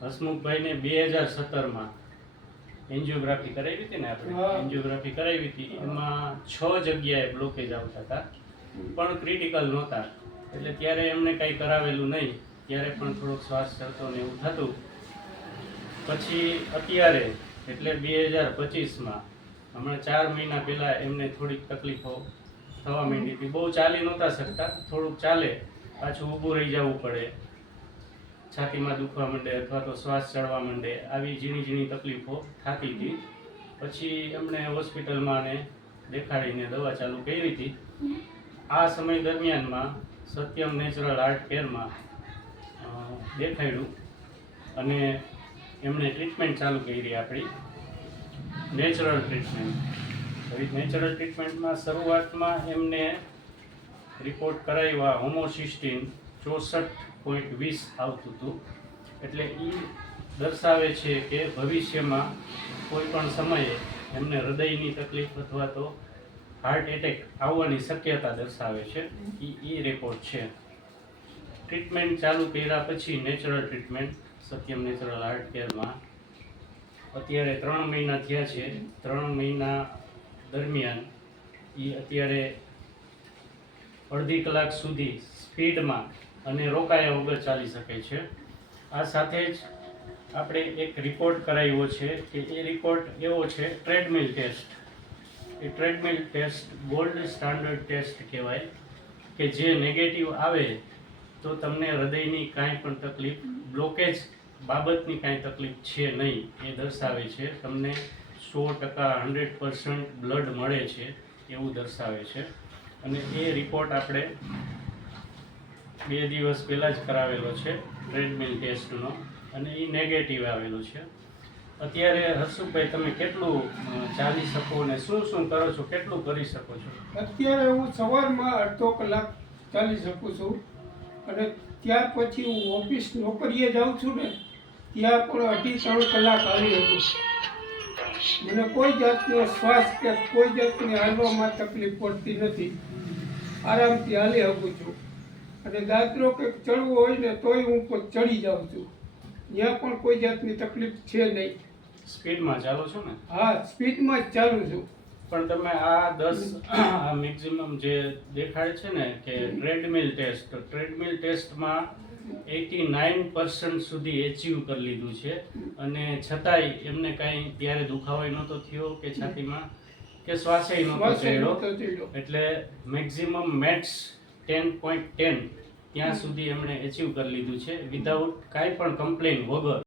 હસમુખભાઈને 2017માં angiography કરાવી હતી ને આપણે એન્જિયોગ્રાફી કરાવી હતી, એમાં 6 જગ્યાએ બ્લોકેજ આવતા હતા પણ ક્રિટિકલ નહોતા. એટલે ત્યારે એમને કંઈ કરાવેલું નહીં, ત્યારે પણ થોડોક શ્વાસ ચડતો ને એવું થતું. પછી અત્યારે એટલે 2025માં હમણાં 4 મહિના પહેલાં એમને થોડીક તકલીફો થવા માંડી હતી. બહુ ચાલી નહોતા શકતા, થોડુંક ચાલે પાછું ઊભું રહી જવું પડે, છાતીમાં દુખવા માંડે અથવા તો શ્વાસ ચડવા માંડે, આવી ઝીણી ઝીણી તકલીફો થતી હતી. પછી એમણે હોસ્પિટલમાં ને દેખાડીને દવા ચાલુ કરી હતી. આ સમય દરમિયાનમાં સત્યમ નેચરલ આર્ટ કેરમાં દેખાડ્યું અને એમણે ટ્રીટમેન્ટ ચાલુ કરી આપણી નેચરલ ટ્રીટમેન્ટ. હવે નેચરલ ટ્રીટમેન્ટમાં શરૂઆતમાં એમને રિપોર્ટ કરાવ્યા હોમોસિસ્ટીન 64.20 આવતું હતું. એટલે એ દર્શાવે છે કે ભવિષ્યમાં કોઈ પણ સમયે એમને હૃદયની તકલીફ અથવા તો હાર્ટ એટેક આવવાની શક્યતા દર્શાવે છે. એ રિપોર્ટ છે. ટ્રીટમેન્ટ ચાલુ કર્યા પછી natural treatment Satyam natural art કેરમાં અત્યારે 3 મહિના થયા છે. 3 મહિના દરમિયાન એ અત્યારે અડધી કલાક સુધી સ્પીડમાં અને રોકાયા વગર ચાલી શકે છે. આ સાથે જ આપણે એક રિપોર્ટ કરાવ્યો છે કે એ રિપોર્ટ એવો છે ટ્રેડમિલ ટેસ્ટ. એ treadmill test gold standard test કહેવાય કે જે નેગેટિવ આવે તો તમને હૃદયની કાંઈ પણ તકલીફ, બ્લોકેજ બાબતની કાંઈ તકલીફ છે નહીં એ દર્શાવે છે. તમને 100% 100% બ્લડ મળે છે એવું દર્શાવે છે. અને એ રિપોર્ટ આપણે 2 દિવસ પહેલાં જ કરાવેલો છે ટ્રેડમિલ ટેસ્ટનો અને એ નેગેટિવ આવેલું છે. અત્યારે હર્ષુભાઈ તમે કેટલું ચાલી શકો ને શું કરો છો, કેટલું કરી શકો છો? અત્યારે હું સવારમાં અડધો કલાક ચાલી શકું છું અને ત્યાર પછી હું ઓફિસ નોકરીએ જાઉં છું ને ત્યાં પણ 2.5-3 કલાક હાલી શકું. મને કોઈ જાતનો શ્વાસ કે કોઈ જાતની હાલવામાં તકલીફ પડતી નથી. આરામથી હાલી શકું છું અને દાદરો કે ચડવો હોય ને તોય હું ચડી જાઉં છું. ત્યાં પણ કોઈ જાતની તકલીફ છે નહીં. સ્પીડમાં ચાલો છો ને? હા, સ્પીડમાં જ ચાલું છું. પણ તમે આ મેક્સિમમ જે દેખાડે છે ને કે ટ્રેડમિલ ટેસ્ટમાં 89% સુધી એચીવ કરી લીધું છે અને છતાંય એમને કાંઈ ત્યારે દુખાવો નહોતો થયો કે છાતીમાં કે શ્વાસે નહોતો ચડ્યો. એટલે મેક્સિમમ મેટ્સ 10.10 ત્યાં સુધી એમણે એચીવ કરી લીધું છે વિધાઉટ કાંઈ પણ કમ્પ્લેન વગર.